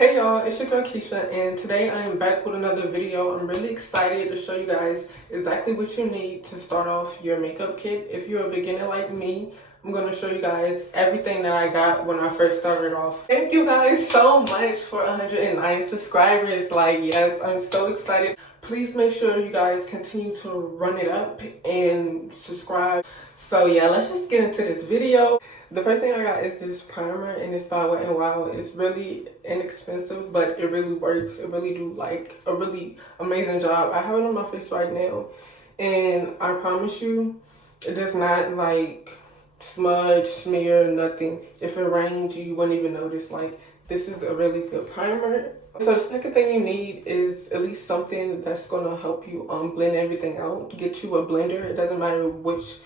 Hey y'all, it's your girl Keisha, and today I am back with another video. I'm really excited to show you guys exactly what you need to start off your makeup kit. If you're a beginner like me, I'm going to show you guys everything that I got when I first started off. Thank you guys so much for 109 subscribers. Like, yes, I'm so excited. Please make sure you guys continue to run it up and subscribe. So yeah, let's just get into this video. The first thing I got is this primer, and it's by Wet n Wild. It's really inexpensive, but it really works. It really do like a really amazing job. I have it on my face right now, and I promise you, it does not like smudge, smear, nothing. If it rains, you wouldn't even notice. Like, this is a really good primer. So the second thing you need is at least something that's gonna help you blend everything out. Get you a blender. It doesn't matter which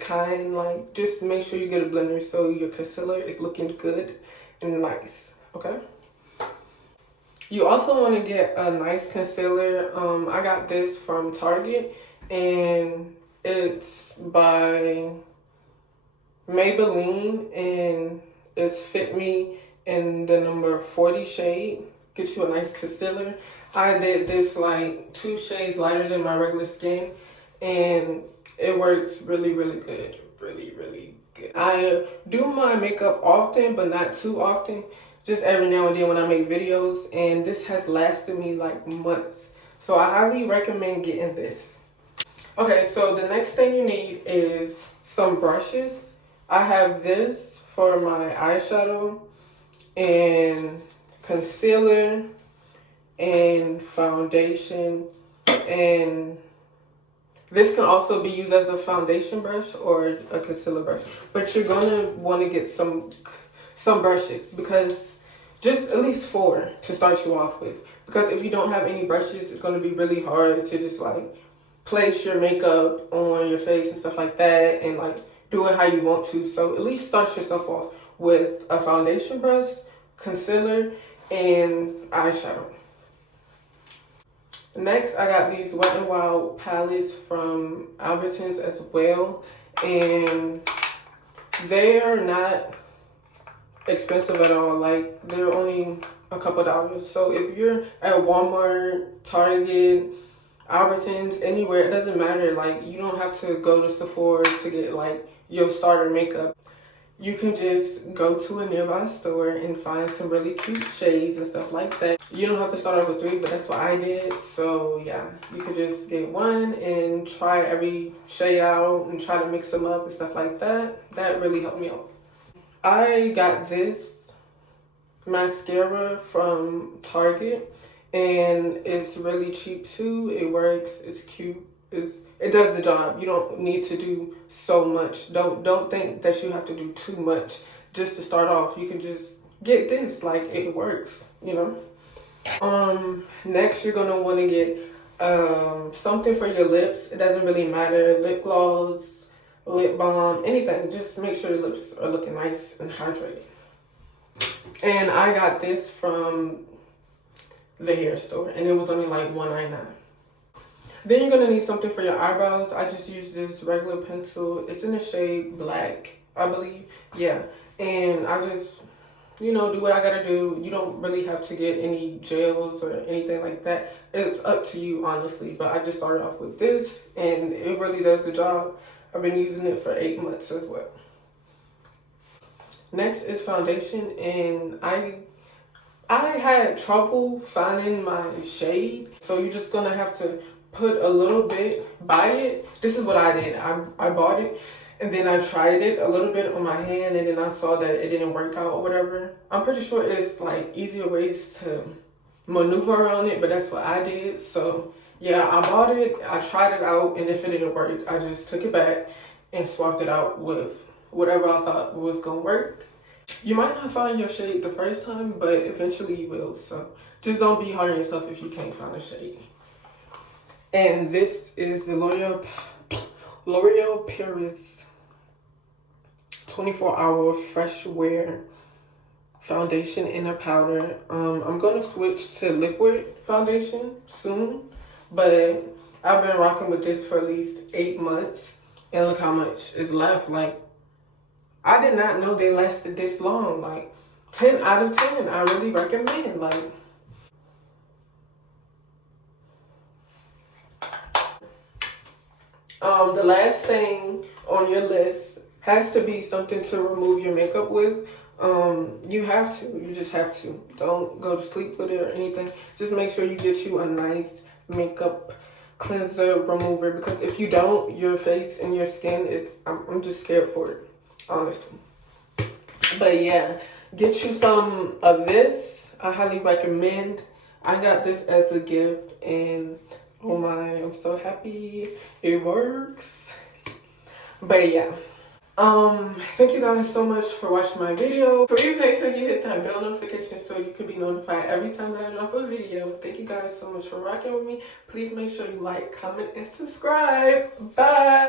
kind, like just make sure you get a blender so your concealer is looking good and nice. Okay, you also want to get a nice concealer. I got this from Target, and it's by Maybelline, and it's Fit Me in the number 40 shade. Get you a nice concealer. I did this like 2 shades lighter than my regular skin, and it works really good. Really good. I do my makeup often, but not too often. Just every now and then when I make videos, and this has lasted me like months. So I highly recommend getting this. Okay, so the next thing you need is some brushes. I have this for my eyeshadow and concealer and foundation, and this can also be used as a foundation brush or a concealer brush. But you're gonna want to get some brushes, because just at least 4 to start you off with. Because if you don't have any brushes, it's gonna be really hard to just like place your makeup on your face and stuff like that, and like do it how you want to. So at least start yourself off with a foundation brush, concealer, and eyeshadow. Next, I got these Wet n Wild palettes from Albertsons as well, and they are not expensive at all. Like, they're only a couple dollars. So if you're at Walmart, Target, Albertsons, anywhere, it doesn't matter. Like, you don't have to go to Sephora to get like your starter makeup. You can just go to a nearby store and find some really cute shades and stuff like that. You don't have to start off with 3, but that's what I did. So yeah, you could just get 1 and try every shade out and try to mix them up and stuff like that. That really helped me out. I got this mascara from Target, and it's really cheap too. It works, it's cute, it does the job. You don't need to do so much. Don't think that you have to do too much just to start off. You can just get this. Like, it works, you know. Next, you're gonna want to get something for your lips. It doesn't really matter. Lip gloss, lip balm, anything. Just make sure your lips are looking nice and hydrated. And I got this from the hair store, and it was only like $1.99. Then you're gonna need something for your eyebrows. I just use this regular pencil. It's in the shade black, I believe. Yeah, and I just, you know, do what I gotta do. You don't really have to get any gels or anything like that. It's up to you, honestly. But I just started off with this, and it really does the job. I've been using it for 8 months as well. Next is foundation, and I had trouble finding my shade, so you're just gonna have to put a little bit, buy it. This is what I did. I bought it, and then I tried it a little bit on my hand, and then I saw that it didn't work out or whatever. I'm pretty sure it's like easier ways to maneuver around it, but that's what I did. So yeah, I bought it, I tried it out, and if it didn't work, I just took it back and swapped it out with whatever I thought was gonna work. You might not find your shade the first time, but eventually you will. So just don't be hard on yourself if you can't find a shade. And this is the L'Oreal Paris 24-hour fresh wear foundation in a powder. I'm gonna switch to liquid foundation soon, but I've been rocking with this for at least 8 months, and look how much is left. Like, I did not know they lasted this long. Like, 10 out of 10. I really recommend. Like, the last thing on your list has to be something to remove your makeup with. You have to. You just have to. Don't go to sleep with it or anything. Just make sure you get you a nice makeup cleanser remover, because if you don't, your face and your skin is, I'm just scared for it, honestly. But yeah, get you some of this. I highly recommend. I got this as a gift, and oh my, I'm so happy it works. But yeah. Thank you guys so much for watching my video. Please make sure you hit that bell notification so you can be notified every time that I drop a video. Thank you guys so much for rocking with me. Please make sure you like, comment, and subscribe. Bye.